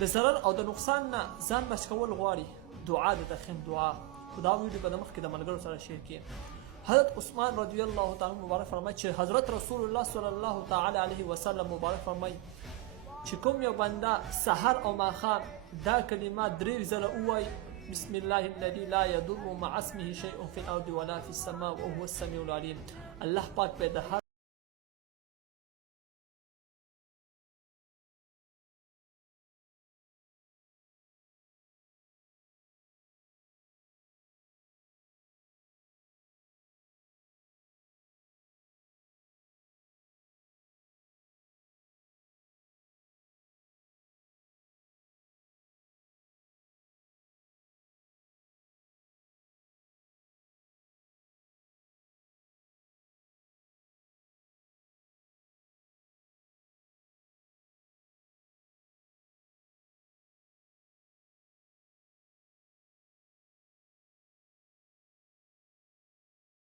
د ضرر او د نقصان نه ځان بچ کول غواړي دعا د تخیم دعا خو دا ویډیو به د مخکې د ملګرو سره شیر کړي. حضرت عثمان رضی الله تعالی مبارک فرمایي چې حضرت رسول الله صلی الله تعالی علیه وسلم مبارک فرمایي چې کوم یو بنده سحر او ماښام دا کلمات 3 ځله ووایي بسم الله الذي لا يضر مع اسمه شيء في الارض ولا في السماء وهو السميع العليم. الله پاک به د